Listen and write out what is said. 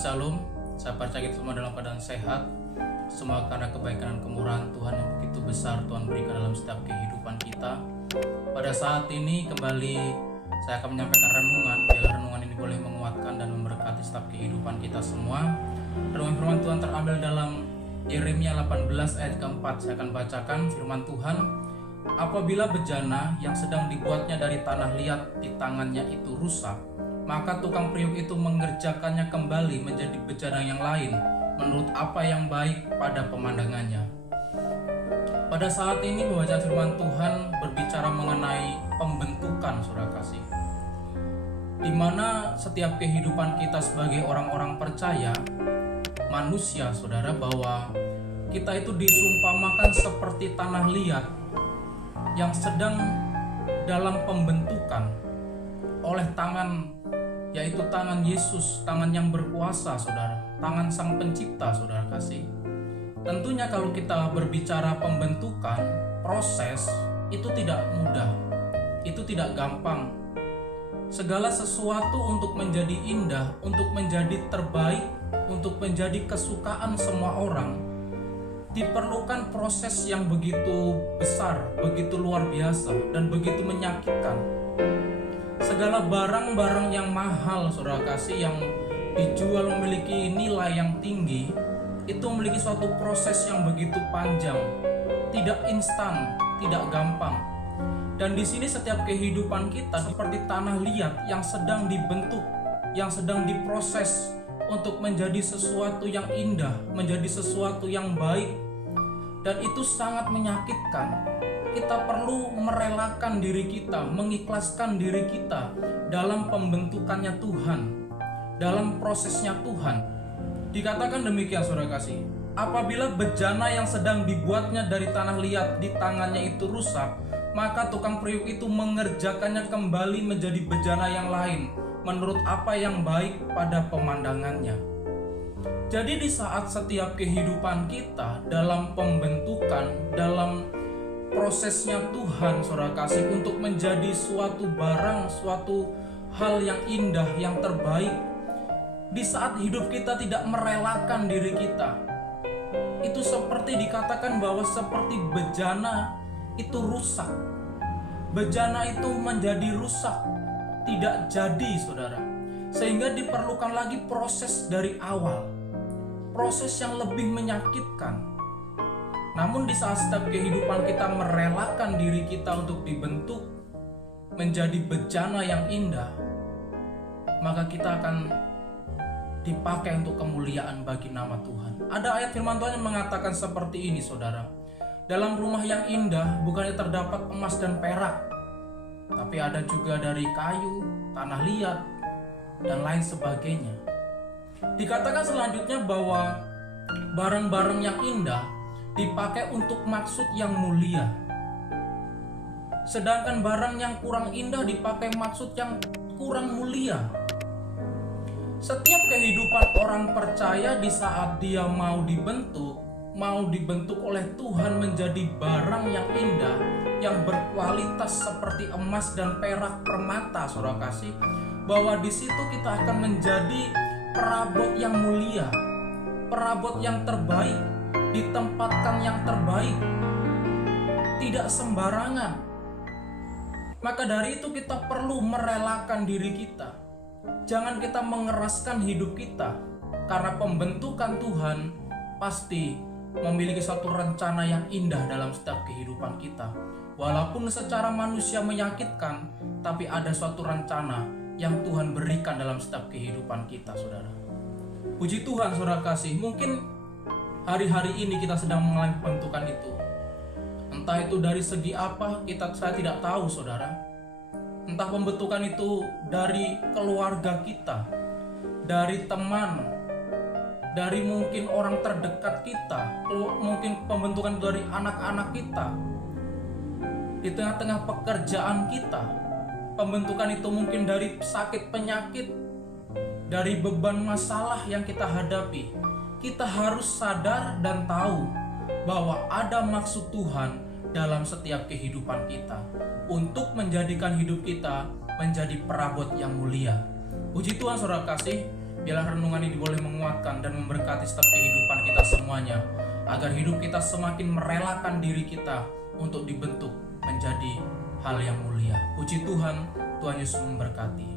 Shalom, saya percaya kita semua dalam keadaan sehat. Semua karena kebaikan dan kemurahan Tuhan yang begitu besar Tuhan berikan dalam setiap kehidupan kita. Pada saat ini kembali saya akan menyampaikan renungan. Biarlah renungan ini boleh menguatkan dan memberkati setiap kehidupan kita semua. Renungan firman Tuhan terambil dalam Yeremia 18 ayat keempat. Saya akan bacakan firman Tuhan. Apabila bejana yang sedang dibuatnya dari tanah liat di tangannya itu rusak, maka tukang periuk itu mengerjakannya kembali menjadi bejana yang lain menurut apa yang baik pada pemandangannya. Pada saat ini membaca firman Tuhan berbicara mengenai pembentukan, saudara kasih, di mana setiap kehidupan kita sebagai orang-orang percaya manusia, saudara, bahwa kita itu disumpamakan seperti tanah liat yang sedang dalam pembentukan oleh tangan, yaitu tangan Yesus, tangan yang berkuasa, saudara, tangan Sang Pencipta, saudara kasih. Tentunya kalau kita berbicara pembentukan, proses itu tidak mudah, itu tidak gampang. Segala sesuatu untuk menjadi indah, untuk menjadi terbaik, untuk menjadi kesukaan semua orang, diperlukan proses yang begitu besar, begitu luar biasa, dan begitu menyakitkan. Segala barang-barang yang mahal, saudara kasih, yang dijual memiliki nilai yang tinggi, itu memiliki suatu proses yang begitu panjang, tidak instan, tidak gampang. Dan di sini setiap kehidupan kita seperti tanah liat yang sedang dibentuk, yang sedang diproses untuk menjadi sesuatu yang indah, menjadi sesuatu yang baik. Dan itu sangat menyakitkan. Kita perlu merelakan diri kita, mengikhlaskan diri kita dalam pembentukannya Tuhan, dalam prosesnya Tuhan. Dikatakan demikian, saudara kasih, apabila bejana yang sedang dibuatnya dari tanah liat di tangannya itu rusak, maka tukang periuk itu mengerjakannya kembali menjadi bejana yang lain menurut apa yang baik pada pemandangannya. Jadi di saat setiap kehidupan kita dalam pembentukan, dalam prosesnya Tuhan, saudara kasih, untuk menjadi suatu barang, suatu hal yang indah, yang terbaik, di saat hidup kita tidak merelakan diri kita, itu seperti dikatakan bahwa seperti bejana itu rusak. Bejana itu menjadi rusak, tidak jadi, saudara. Sehingga diperlukan lagi proses dari awal, proses yang lebih menyakitkan. Namun di saat setiap kehidupan kita merelakan diri kita untuk dibentuk menjadi bejana yang indah, maka kita akan dipakai untuk kemuliaan bagi nama Tuhan. Ada ayat firman Tuhan yang mengatakan seperti ini, saudara. Dalam rumah yang indah bukannya terdapat emas dan perak, tapi ada juga dari kayu, tanah liat, dan lain sebagainya. Dikatakan selanjutnya bahwa barang-barang yang indah dipakai untuk maksud yang mulia, sedangkan barang yang kurang indah dipakai maksud yang kurang mulia. Setiap kehidupan orang percaya di saat dia mau dibentuk oleh Tuhan menjadi barang yang indah, yang berkualitas seperti emas dan perak permata, saudara kasih, bahwa di situ kita akan menjadi perabot yang mulia, perabot yang terbaik, ditempatkan yang terbaik, tidak sembarangan. Maka dari itu kita perlu merelakan diri kita. Jangan kita mengeraskan hidup kita, karena pembentukan Tuhan pasti memiliki suatu rencana yang indah dalam setiap kehidupan kita. Walaupun secara manusia menyakitkan, tapi ada suatu rencana yang Tuhan berikan dalam setiap kehidupan kita, saudara. Puji Tuhan, saudara kasih. Mungkin hari-hari ini kita sedang mengalami pembentukan itu. Entah itu dari segi apa, saya tidak tahu, saudara. Entah pembentukan itu dari keluarga kita, dari teman, dari mungkin orang terdekat kita, mungkin pembentukan dari anak-anak kita, di tengah-tengah pekerjaan kita. Pembentukan itu mungkin dari sakit penyakit, dari beban masalah yang kita hadapi. Kita harus sadar dan tahu bahwa ada maksud Tuhan dalam setiap kehidupan kita untuk menjadikan hidup kita menjadi perabot yang mulia. Puji Tuhan, saudara kasih. Biarlah renungan ini boleh menguatkan dan memberkati setiap kehidupan kita semuanya, agar hidup kita semakin merelakan diri kita untuk dibentuk menjadi hal yang mulia. Puji Tuhan, Tuhan Yesus memberkati.